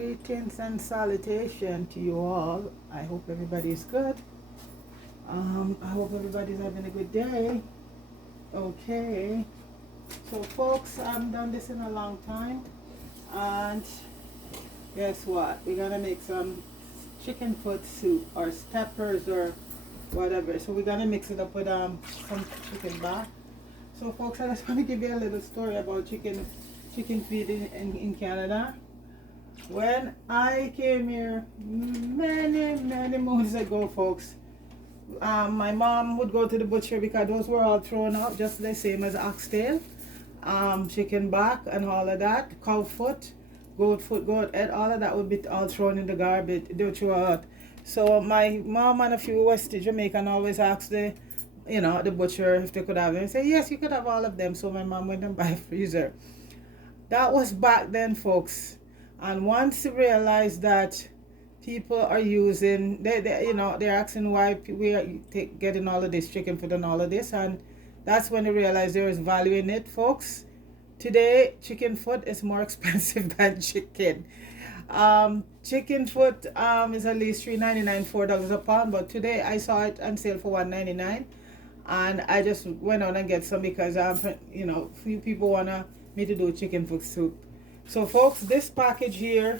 Greetings and salutation to you all. I hope everybody's good. I hope everybody's having a good day. Okay. So folks, I haven't done this in a long time. And guess what? We're gonna make some chicken foot soup or peppers or whatever. So we're gonna mix it up with some chicken back. So folks, I just want to give you a little story about chicken feed in Canada. When I came here many moons ago, folks, my mom would go to the butcher because those were all thrown out just the same as oxtail, chicken back and all of that, cow foot, goat head, all of that would be all thrown in the garbage, they threw out. So my mom and a few West Jamaican always asked the butcher if they could have them. They say yes, you could have all of them. So my mom went and buy a freezer. That was back then, folks. And once you realize that people are using, they're asking why we are getting all of this chicken food and all of this, and that's when they realize there is value in it, folks. Today, chicken foot is more expensive than chicken. Chicken foot is at least $3.99, $4 a pound, but today I saw it on sale for $1.99, and I just went out and get some because few people wanna me to do chicken foot soup. So folks, this package here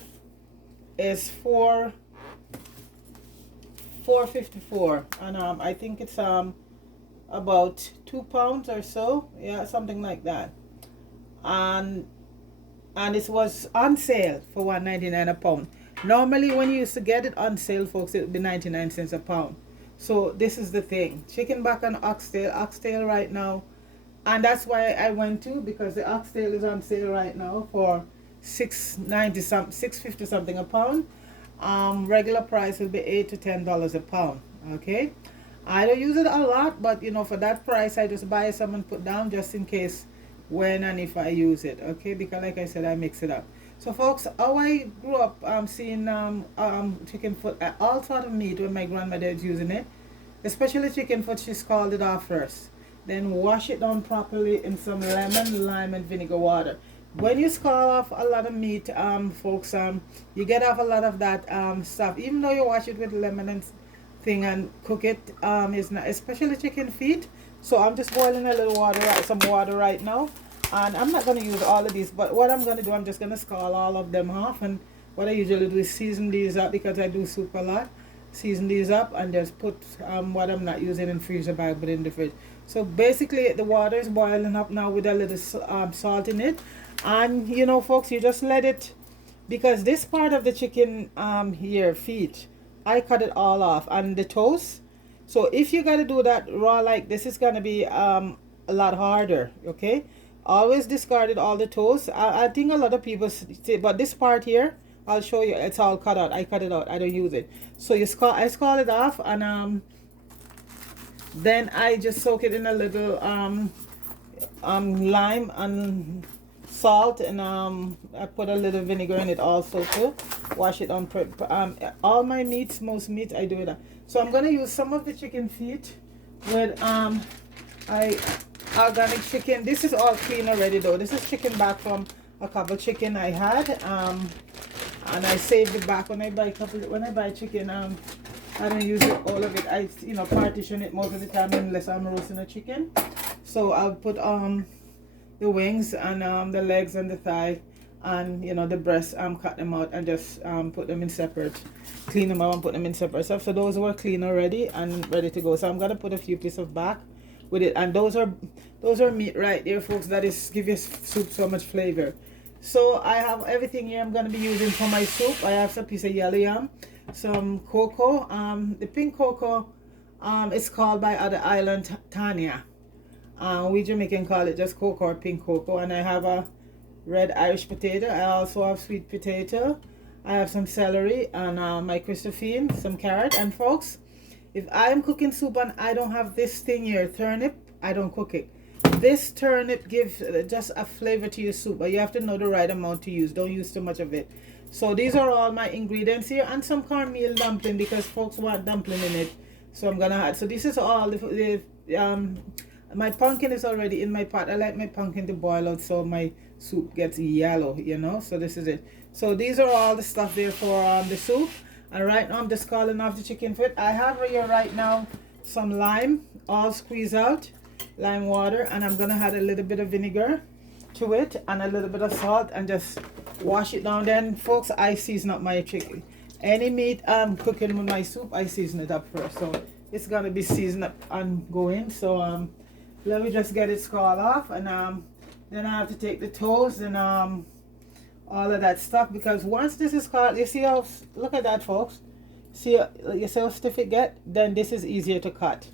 is $4.54, and I think it's about 2 pounds or so, yeah, something like that, and it was on sale for $1.99 a pound. Normally when you used to get it on sale, folks, it would be 99 cents a pound. So this is the thing, chicken back and oxtail right now, and that's why I went to, because the oxtail is on sale right now for $6.50 something a pound. Regular price will be $8 to $10 a pound. Okay, I don't use it a lot, but for that price I just buy some and put down just in case when and if I use it. Okay, because like I said, I mix it up. So folks, how I grew up seeing chicken foot, all sort of meat when my grandmother is using it, especially chicken foot. She scalded it off first, then wash it down properly in some lemon, lime and vinegar water. When you scald off a lot of meat, folks, you get off a lot of that stuff. Even though you wash it with lemon and thing and cook it, is not, especially chicken feet. So I'm just boiling a little water, some water right now, and I'm not going to use all of these. But what I'm going to do, I'm just going to scald all of them off. And what I usually do is season these up because I do soup a lot. Season these up and just put what I'm not using in freezer bag but in the fridge. So basically the water is boiling up now with a little salt in it. And folks, you just let it, because this part of the chicken here, feet, I cut it all off, and the toes. So if you got to do that raw like this, it's going to be a lot harder. Okay, always discarded all the toes. I think a lot of people say, but this part here, I'll show you, it's all cut out. I cut it out, I don't use it. So I scald it off, and then I just soak it in a little lime and salt, and I put a little vinegar in it also to wash it on. All my meats, most meat, I do it. So I'm gonna use some of the chicken feet with organic chicken. This is all clean already though. This is chicken back from a couple chicken I had, and I saved it back when I buy chicken. I don't use it, all of it. I partition it most of the time unless I'm roasting a chicken. So I'll put the wings and the legs and the thigh and the breast, cut them out and just put them in separate, clean them out and put them in separate stuff. So those were clean already and ready to go. So I'm gonna put a few pieces of back with it, and those are meat right there, folks. That is give your soup so much flavor. So I have everything here I'm gonna be using for my soup. I have some piece of yellow yam, some cocoa, the pink cocoa, it's called by other island Tanya. We Jamaican call it just cocoa or pink cocoa. And I have a red Irish potato. I also have sweet potato. I have some celery and my Christophine, some carrot. And folks, if I am cooking soup and I don't have this thing here, turnip, I don't cook it. This turnip gives just a flavor to your soup, but you have to know the right amount to use. Don't use too much of it. So these are all my ingredients here, and some cornmeal dumpling because folks want dumpling in it. So I'm gonna add. So this is all the My pumpkin is already in my pot. I like my pumpkin to boil out so my soup gets yellow, you know. So this is it. So these are all the stuff there for the soup. And right now I'm just calling off the chicken foot. I have here right now some lime, all squeezed out, lime water, and I'm gonna add a little bit of vinegar to it and a little bit of salt and just wash it down. Then folks, I season up my chicken. Any meat I'm cooking with my soup, I season it up first. So it's gonna be seasoned up and going. So let me just get it scald off, and then I have to take the toes and all of that stuff, because once this is scald, you see how, look at that folks, see, you see how stiff it get, then this is easier to cut.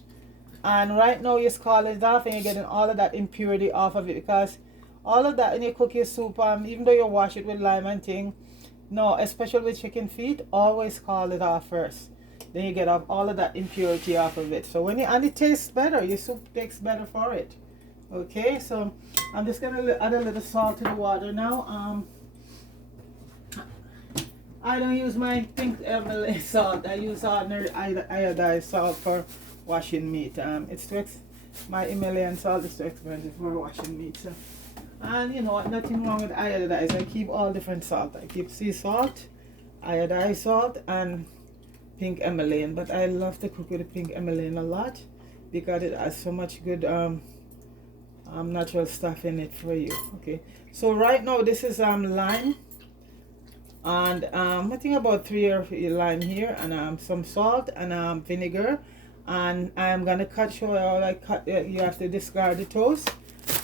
And right now you scald it off and you're getting all of that impurity off of it, because all of that when you cook your soup, even though you wash it with lime and thing, no, especially with chicken feet, always scald it off first. Then you get off all of that impurity off of it. So when you, and it tastes better, your soup tastes better for it. Okay, so I'm just gonna add a little salt to the water now. I don't use my pink salt. I use ordinary iodized salt for washing meat. It's too my Himalayan salt is too expensive for washing meat. So. And you know what, nothing wrong with iodized. I keep all different salt. I keep sea salt, iodized salt, and pink Himalayan. But I love to cook with the pink Himalayan a lot because it has so much good natural stuff in it for you. Okay, so right now this is lime, and I think about 3 or 4 lime here, and some salt and vinegar, and I'm gonna show you how I cut. You have to discard the toes,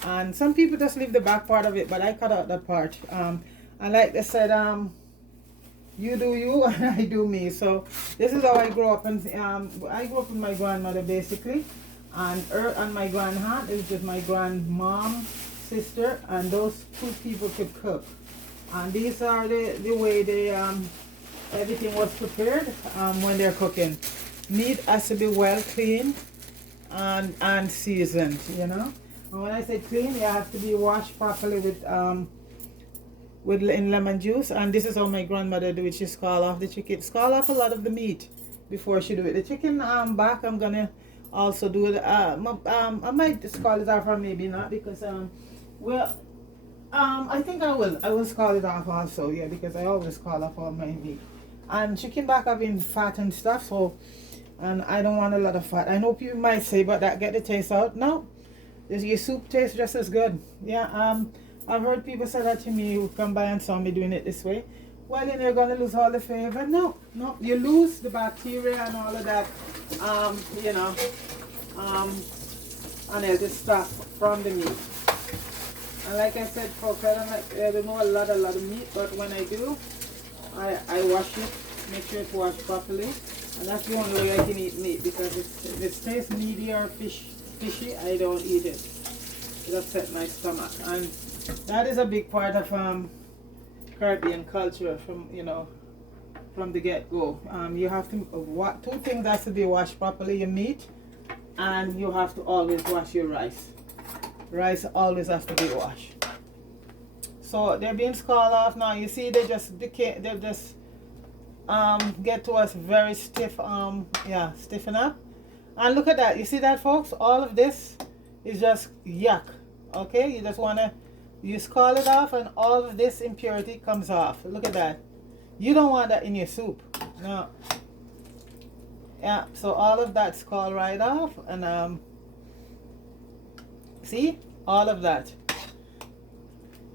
and some people just leave the back part of it, but I cut out that part. And like I said, you do you and I do me. So this is how I grew up, and I grew up with my grandmother basically, and her and my grandaunt is just my grandmom, sister, and those two people could cook. And these are the way they everything was prepared when they're cooking. Meat has to be well cleaned and seasoned, you know. And when I say clean, it has to be washed properly with lemon juice. And this is how my grandmother do it. She scald off the chicken, scald off a lot of the meat before she do it. The chicken back, I'm gonna also do it. I might scald it off, or maybe not, because well. I think I will. I will scald it off also, yeah, because I always scald off all my meat. And chicken back having fat and stuff, so, and I don't want a lot of fat. I know people might say, but that get the taste out. No, your soup tastes just as good. Yeah, I've heard people say that to me who come by and saw me doing it this way. Well, then you're gonna lose all the flavor. No, no, you lose the bacteria and all of that, you know, unhealthy stuff from the meat. And like I said, folks, I don't know a lot of meat, but when I do, I wash it, make sure it's washed properly. And that's the only way I can eat meat, because if it tastes meaty or fishy, I don't eat it. It upsets my stomach. And that is a big part of Caribbean culture from, you know, from the get-go. You have to, two things has to be washed properly, your meat, and you have to always wash your rice. Rice always has to be washed. So they're being scalded off now. You see, they just decay. They just get to us very stiff. Yeah, stiffen up. And look at that. You see that, folks? All of this is just yuck. Okay, you just wanna scald it off, and all of this impurity comes off. Look at that. You don't want that in your soup. No. Yeah. So all of that scald right off, and see, all of that.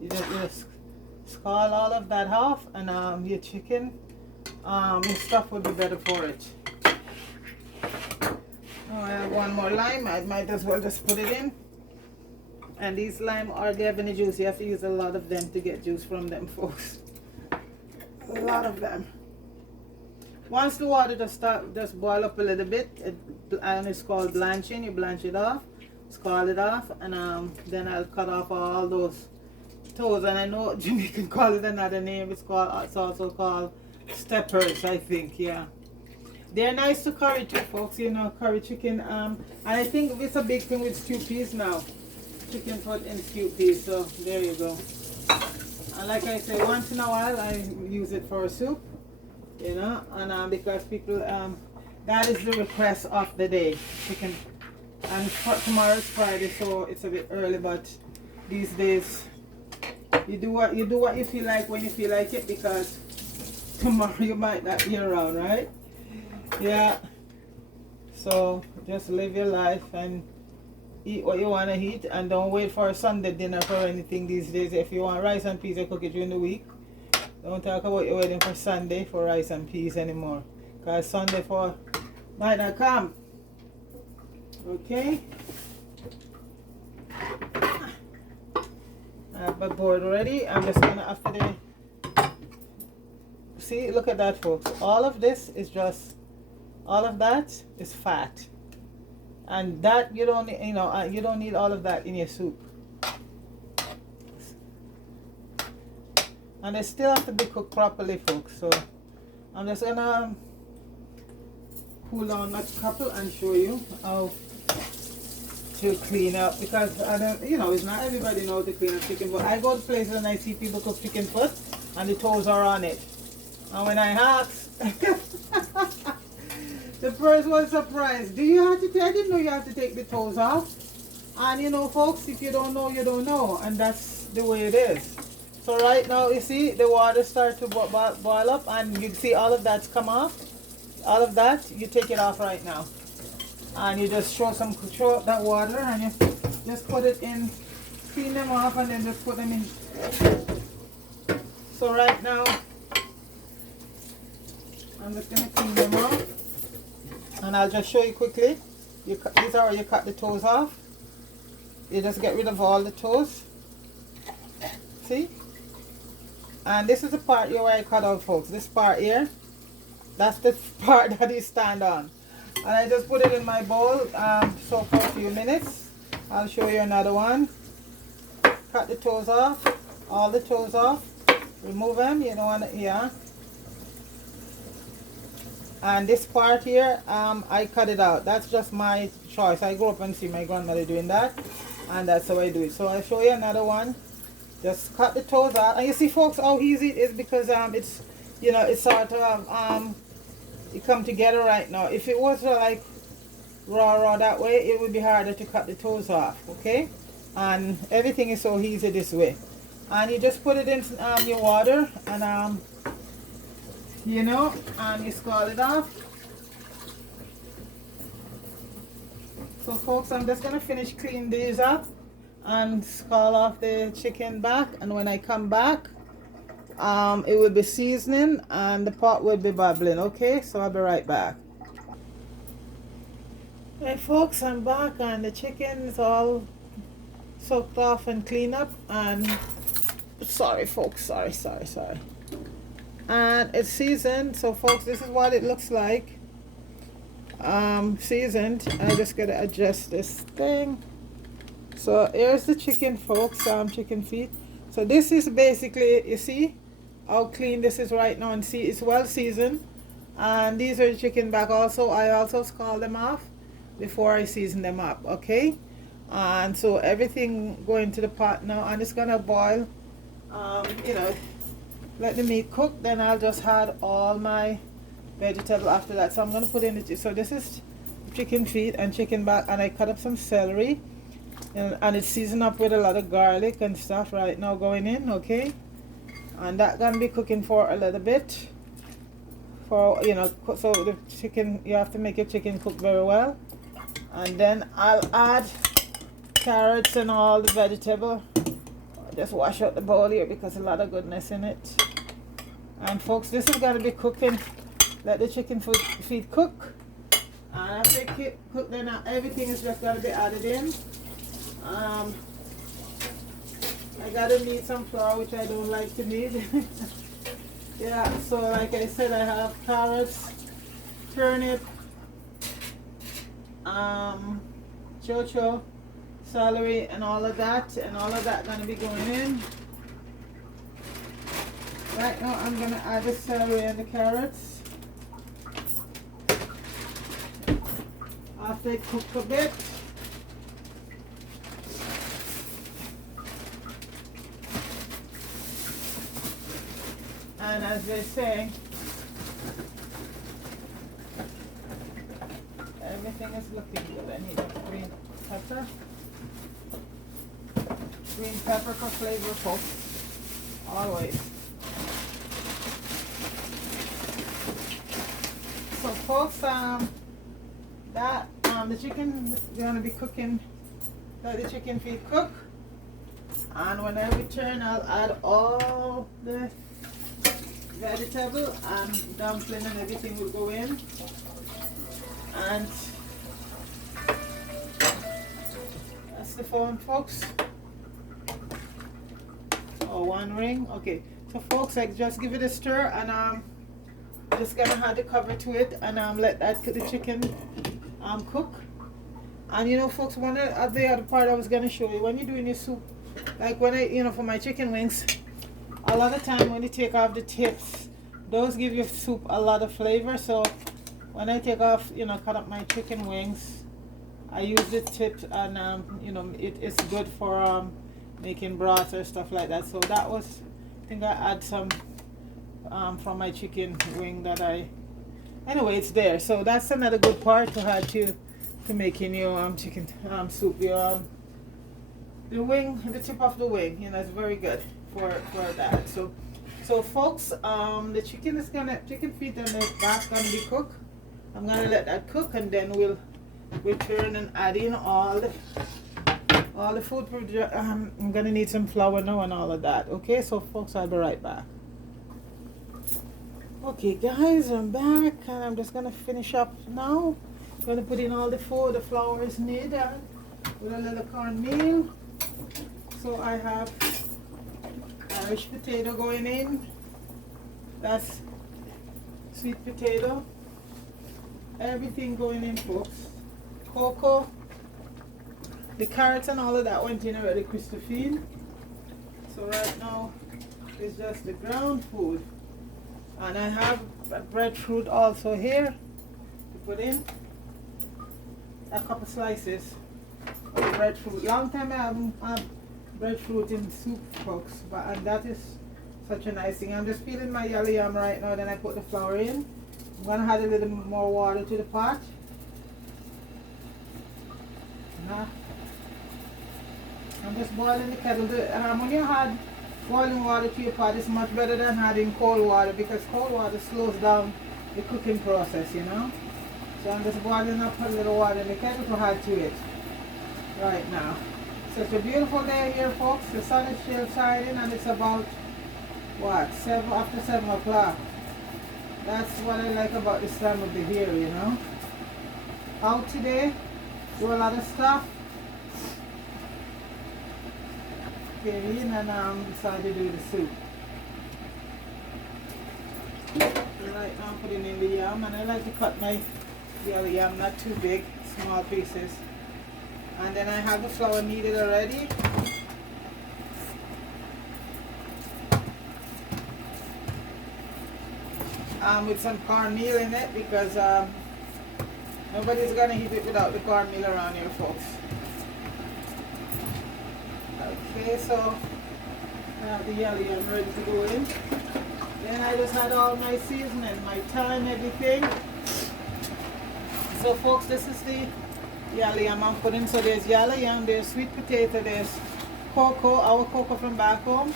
You just scald all of that off, and your chicken, your stuff will be better for it. Oh, I have one more lime. I might as well just put it in. And these lime are, they have any juice. You have to use a lot of them to get juice from them, folks. A lot of them. Once the water just boil up a little bit, and it's called blanching. You blanch it off, scald it off, and then I'll cut off all those toes. And I know Jamaican call it another name. It's also called steppers, I think. Yeah, they're nice to curry too, folks. You know, curry chicken. And I think it's a big thing with stew peas now. Chicken foot and stew peas. So there you go. And like I say, once in a while I use it for a soup. You know, and because people, that is the request of the day, And tomorrow is Friday, so it's a bit early, but these days you do what you feel like when you feel like it, because tomorrow you might not be around, right? Yeah. So just live your life and eat what you want to eat, and don't wait for a Sunday dinner for anything these days. If you want rice and peas, you cook it during the week. Don't talk about you waiting for Sunday for rice and peas anymore, because Sunday for might not come. Okay. I have my board ready. I'm just gonna, after the, see, look at that, folks. All of this is just, all of that is fat, and that you don't, you don't need all of that in your soup. And they still have to be cooked properly, folks. So I'm just gonna cool down a couple and show you how to clean up, because I don't, it's not everybody knows to clean up chicken, but I go to places and I see people cook chicken foot and the toes are on it. And when I ask, the first one surprised, do you have to I didn't know you have to take the toes off. And folks, if you don't know, you don't know, and that's the way it is. So right now, you see the water start to boil up, and you see all of that's come off. All of that, you take it off right now. And you just throw up that water, and you just put it in, clean them off, and then just put them in. So right now, I'm just going to clean them off. And I'll just show you quickly. These are where you cut the toes off. You just get rid of all the toes. See? And this is the part here where I cut out, folks. This part here, that's the part that you stand on. And I just put it in my bowl, so for a few minutes. I'll show you another one. Cut the toes off, all the toes off. Remove them, you don't want to, yeah. And this part here, I cut it out. That's just my choice. I grew up and see my grandmother doing that, and that's how I do it. So I'll show you another one. Just cut the toes out, and you see, folks, how easy it is, because it's, it's sort of it come together right now. If it was like raw that way, it would be harder to cut the toes off. Okay, and everything is so easy this way. And you just put it in your water, and and you scald it off. So folks, I'm just gonna finish cleaning these up and scald off the chicken back, and when I come back, it will be seasoning and the pot will be bubbling. Okay, so I'll be right back. Hey folks, I'm back, and the chicken is all soaked off and cleaned up, and sorry folks, sorry, and it's seasoned. So folks, this is what it looks like, seasoned. I just gotta adjust this thing. So here's the chicken, folks, chicken feet. So this is basically, you see how clean this is right now, and see it's well seasoned. And these are the chicken back also. I also scald them off before I season them up. Okay, and so everything going to the pot now, and it's gonna boil. Let the meat cook, then I'll just add all my vegetable after that. So I'm gonna put in the, so this is chicken feet and chicken back, and I cut up some celery, and it's seasoned up with a lot of garlic and stuff right now going in. Okay, and that gonna be cooking for a little bit, for so the chicken, you have to make your chicken cook very well. And then I'll add carrots and all the vegetable. Just wash out the bowl here because a lot of goodness in it. And folks, this is gonna be cooking. Let the chicken feet cook, and after it cook, then everything is just gonna be added in. I gotta need some flour, which I don't like to need. Yeah, so like I said, I have carrots, turnip, chocho, celery, and all of that gonna be going in. Right now I'm gonna add the celery and the carrots. After they cook a bit, and as they say, everything is looking good. I need a green pepper. Green pepper for flavor, folks. Always. So folks, the chicken is gonna be cooking. Let the chicken feet cook. And when I return, I'll add all the vegetable and dumpling and everything will go in. And that's the phone, folks. Oh, one ring. Okay. So folks, I just give it a stir and just gonna add the cover to it and let the chicken cook. And you know, folks, one of the other part I was gonna show you, when you're doing your soup, like when for my chicken wings, a lot of time when you take off the tips, those give your soup a lot of flavor. So when I take off, cut up my chicken wings, I use the tips and it's good for making broth or stuff like that. So that was, I think I add some from my chicken wing anyway, it's there. So that's another good part to add to making your chicken soup. The wing, the tip of the wing, it's very good for that. So folks, the chicken feet and the back gonna be cooked. I'm gonna let that cook and then we'll return and add in all the food. I'm gonna need some flour now and all of that. Okay, so folks, I'll be right back. Okay guys, I'm back and I'm just gonna finish up now. I'm gonna put in all the food the flour is needed with a little cornmeal. So I have Irish potato going in. That's sweet potato. Everything going in, folks. Cocoa. The carrots and all of that went in already, Christophine. So right now it's just the ground food. And I have breadfruit also here to put in. A couple slices of breadfruit. Long time I haven't had breadfruit in soup, folks, and that is such a nice thing. I'm just peeling my yellow yam right now, then I put the flour in. I'm going to add a little more water to the pot. Now, I'm just boiling the kettle. When you add boiling water to your pot, it's much better than adding cold water because cold water slows down the cooking process, So I'm just boiling up a little water in the kettle to add to it right now. Such a beautiful day here, folks. The sun is still shining and it's about, after 7 o'clock. That's what I like about this time of the year, Out today, do a lot of stuff. Came in and decided to do the soup. Right now I'm putting in the yam, and I like to cut my yellow yam, not too big, small pieces. And then I have the flour kneaded already. With some cornmeal in it because nobody's gonna eat it without the cornmeal around here, folks. Okay, so I have the yellow yam ready to go in. Then I just had all my seasoning, my thyme, everything. So folks, this is the yellow yam I'm putting. So there's yellow yam, there's sweet potato, there's cocoa, our cocoa from back home.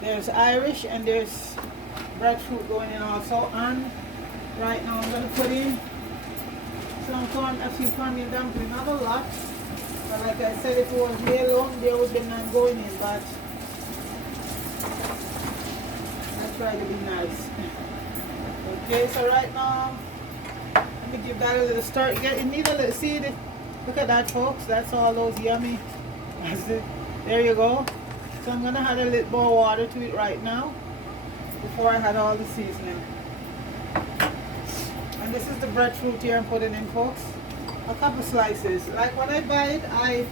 There's Irish and there's breadfruit going in also. And right now I'm going to put in a few cornmeal dumplings, not a lot. But like I said, if it was real long, they would be not going in, but I try to be nice. Okay, so right now, let me give that a little stir. You need a little, see, look at that, folks. That's all those yummy. There you go. So I'm going to add a little more water to it right now before I had all the seasoning. And this is the breadfruit here I'm putting in, folks. A couple slices. Like when I buy it, I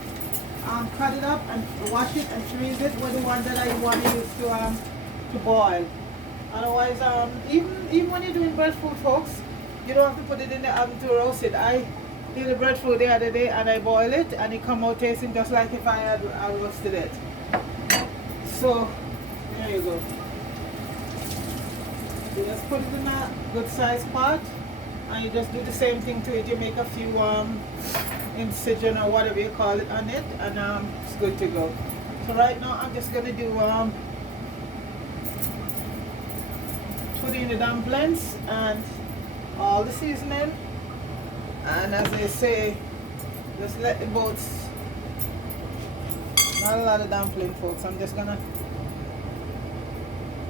cut it up and wash it and freeze it with the one that I want to use to boil. Otherwise, even when you're doing breadfruit, folks, you don't have to put it in the oven to roast it. I did the breadfruit the other day and I boil it and it come out tasting just like if I had roasted it. So there you go. So just put it in a good sized pot and you just do the same thing to it. You make a few incision or whatever you call it on it, and it's good to go. So right now I'm just gonna do put in the dumplings and all the seasoning, and as they say, just let the boats. Not a lot of dumpling, folks. I'm just gonna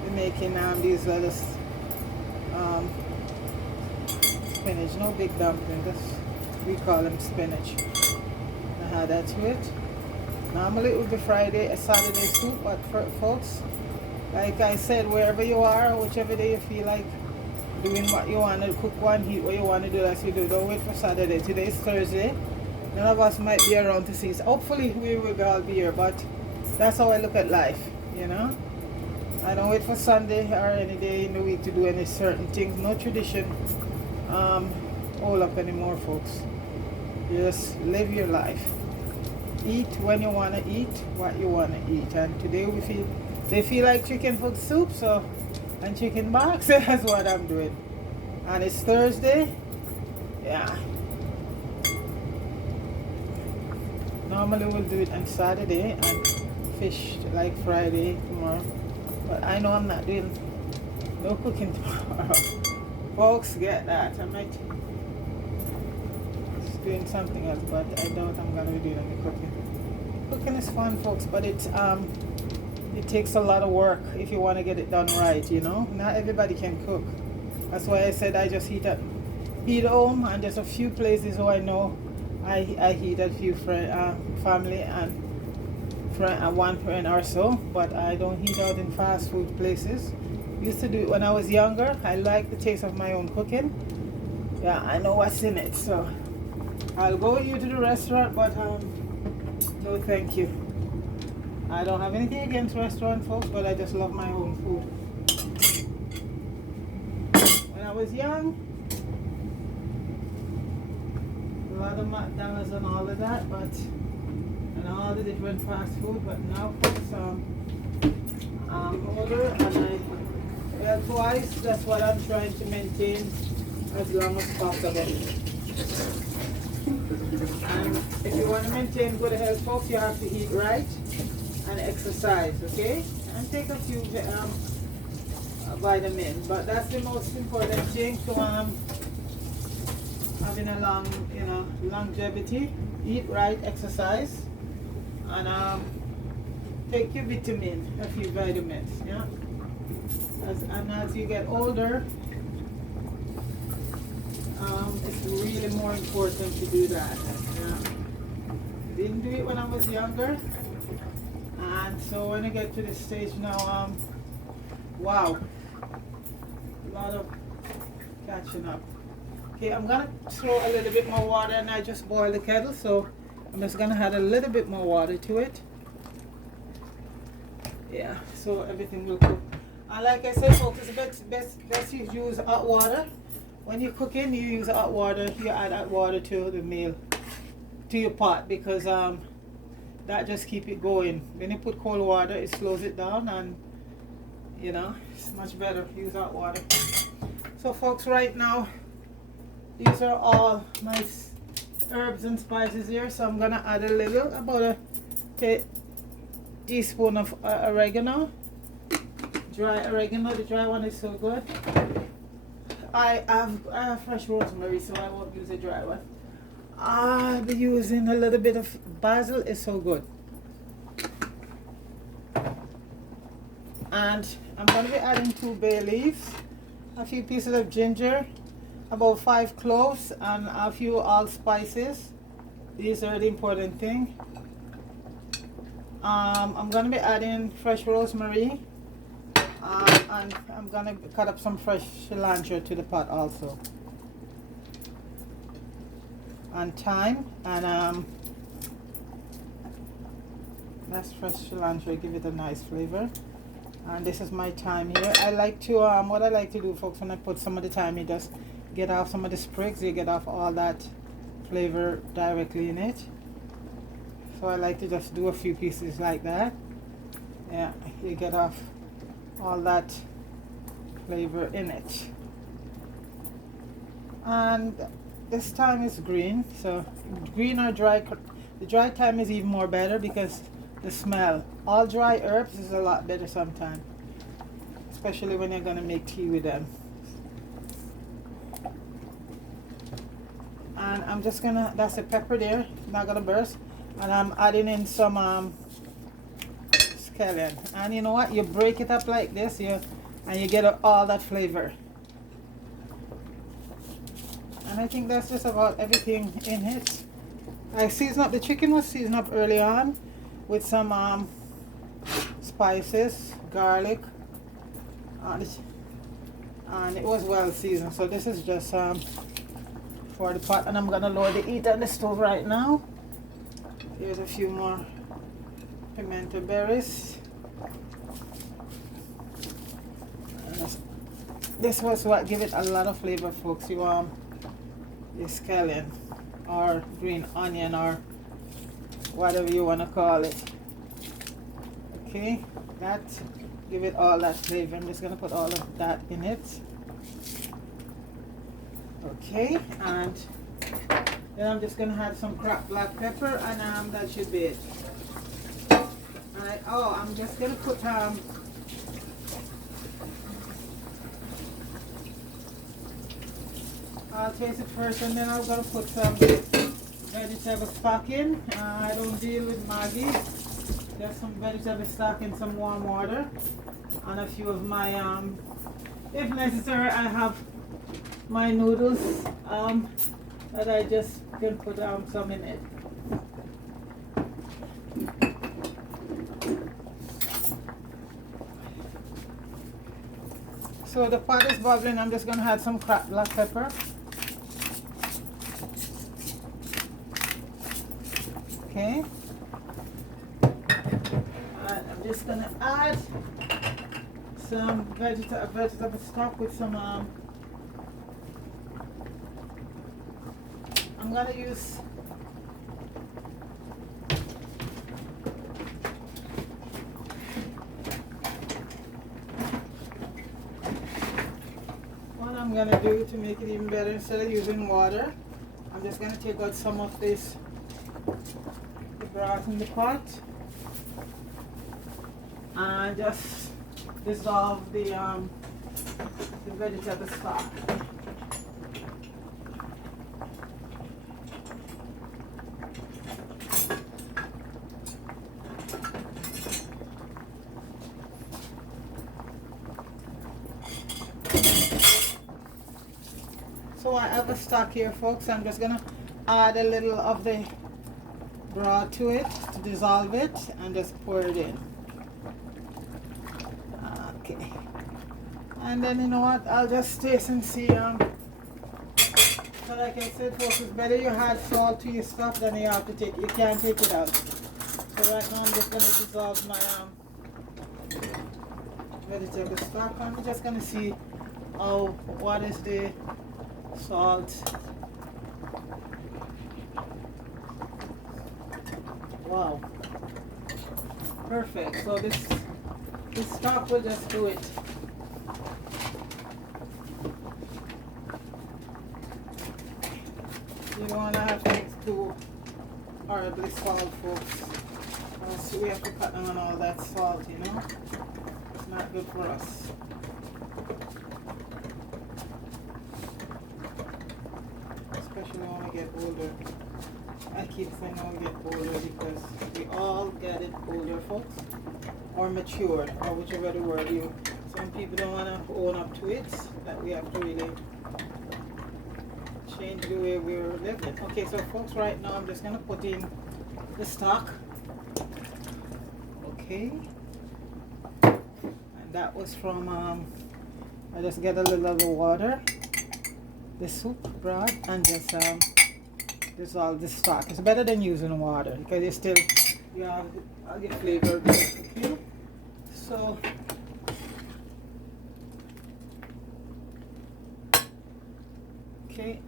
be making these lettuce spinach, no big dumpling, just we call them spinach. I add that to it. Normally it would be Friday, a Saturday soup, but for folks, like I said, wherever you are, whichever day you feel like doing what you want to cook one, heat what you want to do, that's what you do. Don't wait for Saturday. Today is Thursday. None of us might be around to see. So hopefully we will all be here, but that's how I look at life, you know. I don't wait for Sunday or any day in the week to do any certain things. No tradition hold up anymore, folks. Just live your life. Eat when you want to eat, what you want to eat. And today they feel like chicken for soup, so and chicken box. So that's what I'm doing. And it's Thursday. Yeah. Normally we'll do it on Saturday and fish like Friday tomorrow. But I know I'm not doing no cooking tomorrow. Folks, get that. I might just doing something else, but I doubt I'm gonna be doing any cooking. Cooking is fun, folks, but it takes a lot of work if you want to get it done right, you know. Not everybody can cook. That's why I said I just eat at home, and there's a few places who I know I eat at few family and one friend or so, but I don't eat out in fast food places. Used to do it when I was younger. I like the taste of my own cooking. Yeah, I know what's in it, so I'll go with you to the restaurant, but no thank you. I don't have anything against restaurant folks, but I just love my own food. When I was young, a lot of McDonald's and all of that, but and all the different fast food, but now folks, I'm older and health-wise, that's what I'm trying to maintain as long as possible. And if you want to maintain good health, folks, you have to eat right and exercise, okay? And take a few vitamins. But that's the most important thing to having a long, longevity. Eat right, exercise, and take your vitamin, a few vitamins, yeah. As you get older, it's really more important to do that. Yeah. Didn't do it when I was younger, and so when I get to this stage now, wow, a lot of catching up. Okay, I'm gonna throw a little bit more water, and I just boiled the kettle, so I'm just gonna add a little bit more water to it. Yeah, so everything will cook. And like I said, folks, it's best you use hot water. When you're cooking, you use hot water. You add hot water to the meal, to your pot, because that just keep it going. When you put cold water, it slows it down, and it's much better to use hot water. So folks, right now, these are all my herbs and spices here. So I'm gonna add a little, about a teaspoon of oregano. Dry oregano, the dry one is so good. I have fresh rosemary, so I won't use a dry one. I'll be using a little bit of basil, it's so good. And I'm going to be adding 2 bay leaves, a few pieces of ginger, about 5 cloves, and a few allspices. These are the important thing. I'm going to be adding fresh rosemary. And I'm gonna cut up some fresh cilantro to the pot also, and thyme, and that's fresh cilantro, give it a nice flavor. And this is my thyme here. I like to what I like to do, folks, when I put some of the thyme, you just get off some of the sprigs, you get off all that flavor directly in it. So I like to just do a few pieces like that. Yeah, you get off all that flavor in it. And this time is green, so green or dry. The dry time is even more better because the smell. All dry herbs is a lot better sometimes, especially when you're gonna make tea with them. And I'm just gonna, that's the pepper there, not gonna burst. And I'm adding in some scallion. And you know what? You break it up like this, and you get all that flavor. And I think that's just about everything in it. I seasoned up, the chicken was seasoned up early on with some spices, garlic, and it was well seasoned. So this is just for the pot, and I'm gonna lower the heat on the stove right now. Here's a few more pimento berries. And this was what give it a lot of flavor, folks. You the scallion or green onion or whatever you want to call it. Okay, that give it all that flavor. I'm just gonna put all of that in it. Okay, and then I'm just gonna add some cracked black pepper, and that should be it. Alright, I'm just gonna put I'll taste it first, and then I'm gonna put some vegetable stock in. I don't deal with Maggi. Just some vegetable stock in some warm water, and a few of my if necessary, I have my noodles that I just can put some in it. So the pot is bubbling. I'm just gonna add some cracked black pepper. Okay. And I'm just gonna add some vegetable stock with some I'm gonna use what I'm gonna do to make it even better. Instead of using water, I'm just gonna take out some of this the broth in the pot and just dissolve the vegetable stock. So I have a stock here, folks. I'm just gonna add a little of the broth to it to dissolve it and just pour it in. Okay. And then you know what? I'll just taste and see. So like I said, folks, it's better you add salt to your stuff than you have to take. You can't take it out. So right now I'm just gonna dissolve my vegetable stock. I'm just gonna see what is the salt. Wow, perfect. So this stock will just do it. You don't want to have things too horribly salt, folks. So we have to cut down on all that salt, you know. It's not good for us. Especially when we get older. I keep saying when we get older because we all get it older, folks. Or matured, or whichever the word you. Some people don't want to own up to it, that we have to really change the way we're living. Okay, so folks, right now I'm just going to put in the stock. Okay. And that was from, I just get a little of the water, the soup broth, and just dissolve the stock. It's better than using water because you have all your flavor. Okay. So okay,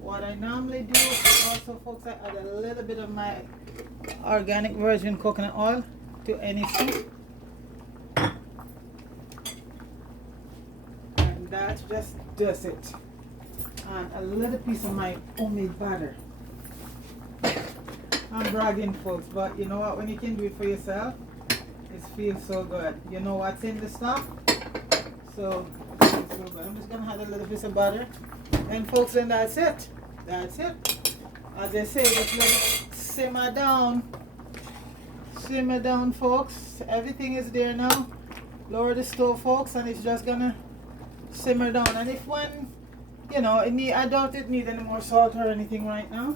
what I normally do also, folks, I add a little bit of my organic virgin coconut oil to any soup, and that just does it. and a little piece of my homemade butter. I'm bragging, folks, but you know what? When you can do it for yourself, it feels so good. You know what's in the stuff, so it feels so good. I'm just gonna add a little piece of butter, and folks, then that's it. That's it. As I say, just let it simmer down. Simmer down, folks. Everything is there now. Lower the stove, folks, and it's just gonna simmer down. And if when, you know, I doubt it need any more salt or anything right now.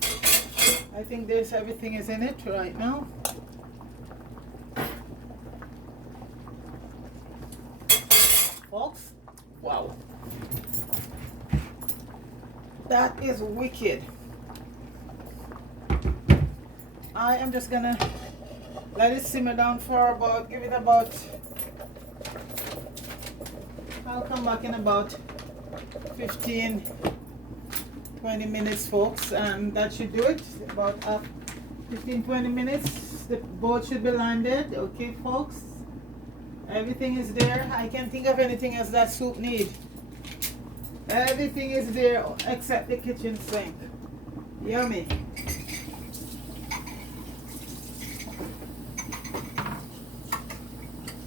I think there's everything is in it right now. Folks, wow. That is wicked. I am just gonna let it simmer down for about, give it about, I'll come back in about 15, 20 minutes, folks, and that should do it. About 15, 20 minutes, the boat should be landed. Okay, folks, everything is there. I can't think of anything else that soup need. Everything is there except the kitchen sink. Yummy.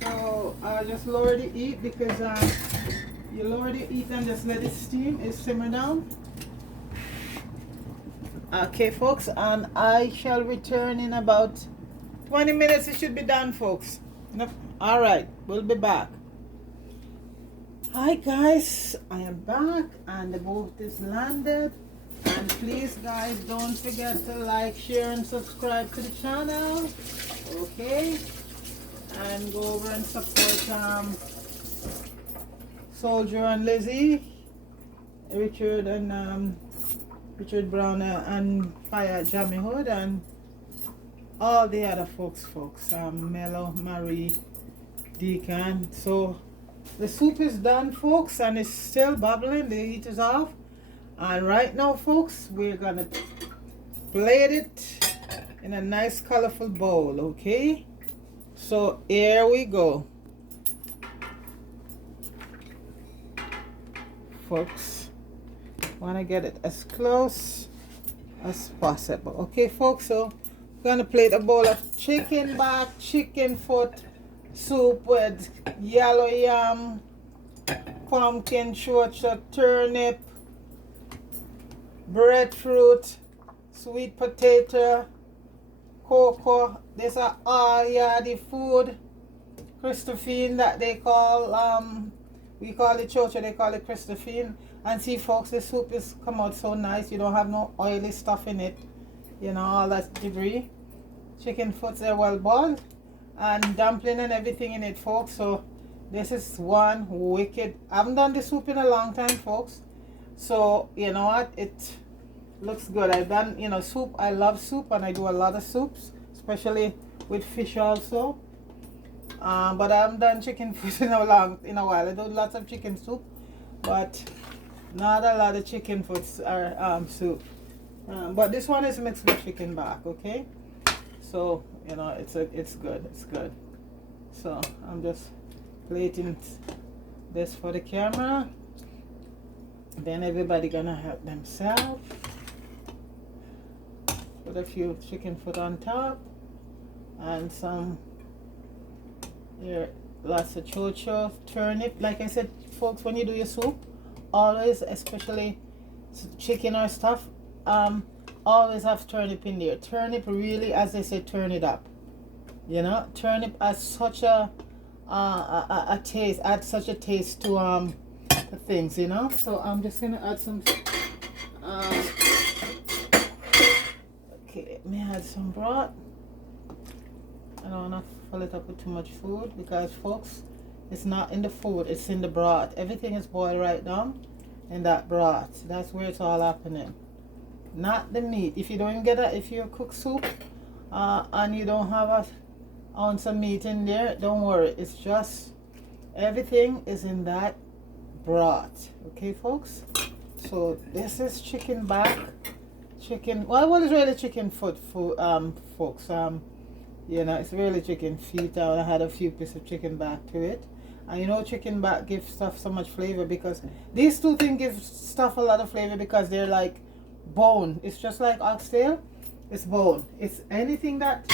So I'll just lower the heat because you lower the heat and just let it steam. It simmer down. Okay, folks, and I shall return in about 20 minutes. It should be done, folks. All right, we'll be back. Hi guys, I am back and the boat is landed. And please guys, don't forget to like, share and subscribe to the channel. Okay, and go over and support Soldier and Lizzie, Richard and Richard Brown and Fire Jammy Hood, and all the other folks, Mello, Marie, Deacon. So the soup is done, folks, and it's still bubbling. The heat is off, and right now, folks, we're gonna plate it in a nice colorful bowl. Okay, so here we go, folks. Want to get it as close as possible. Okay, folks, so we're gonna plate a bowl of chicken back, chicken foot soup with yellow yam, pumpkin, chocha, turnip, breadfruit, sweet potato, cocoa. These are all yardy food. Christophine that they call, we call it chocha, they call it Christophine. And see, folks, the soup is come out so nice. You don't have no oily stuff in it. You know, all that debris. Chicken foots are well boiled. And dumpling and everything in it, folks. So this is one wicked. I haven't done the soup in a long time, folks. So, you know what? It looks good. I've done, you know, soup. I love soup and I do a lot of soups. Especially with fish also. But I haven't done chicken foot in a while. I do lots of chicken soup. But not a lot of chicken foots are soup, but this one is mixed with chicken back. Okay, so you know it's good. So I'm just plating this for the camera. Then everybody gonna help themselves. Put a few chicken foot on top and some here, lots of chocho, turnip. Like I said, folks, when you do your soup, always, especially chicken or stuff, always have turnip in there. Turnip really, as they say, turn it up. You know, turnip has such a taste, adds such a taste to the things, you know. So I'm just gonna add some. Okay, let me add some broth. I don't wanna fill it up with too much food because, folks, it's not in the food, it's in the broth. Everything is boiled right down in that broth. That's where it's all happening. Not the meat. If you don't get if you cook soup and you don't have a ounce of meat in there, don't worry. It's just everything is in that broth. Okay, folks? So this is chicken back. Chicken, well, what is really chicken foot, folks? You know, it's really chicken feet. I had a few pieces of chicken back to it. And you know chicken back gives stuff so much flavor, because these two things give stuff a lot of flavor because they're like bone. It's just like oxtail. It's bone. It's anything that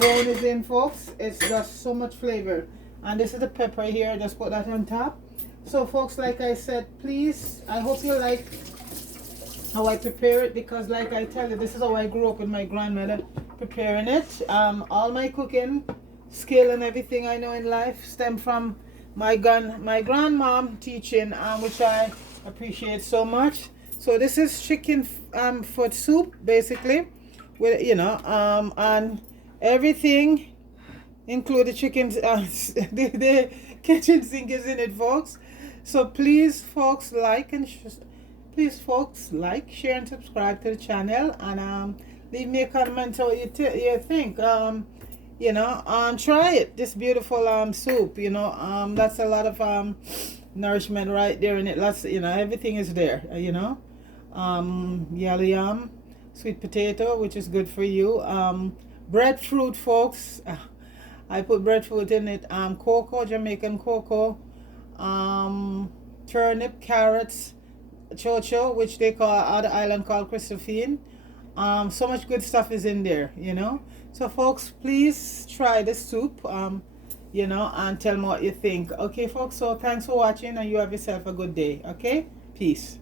bone is in, folks. It's just so much flavor. And this is the pepper here. Just put that on top. So folks, like I said, please, I hope you like how I prepare it, because like I tell you, this is how I grew up with my grandmother preparing it. All my cooking skill and everything I know in life stem from my grandmom teaching, which I appreciate so much. So this is chicken foot soup, basically, with and everything, include the chicken. The kitchen sink is in it, folks. So please, folks, please, folks, like, share, and subscribe to the channel, and leave me a comment what you think. Try it. This beautiful soup. That's a lot of nourishment right there in it. Lots, everything is there. Yam, sweet potato, which is good for you. Breadfruit, folks. I put breadfruit in it. Cocoa, Jamaican cocoa. Turnip, carrots, chocho, which they call other island called Christophine. So much good stuff is in there. So folks, please try the soup. And tell me what you think. Okay, folks. So thanks for watching, and you have yourself a good day. Okay, peace.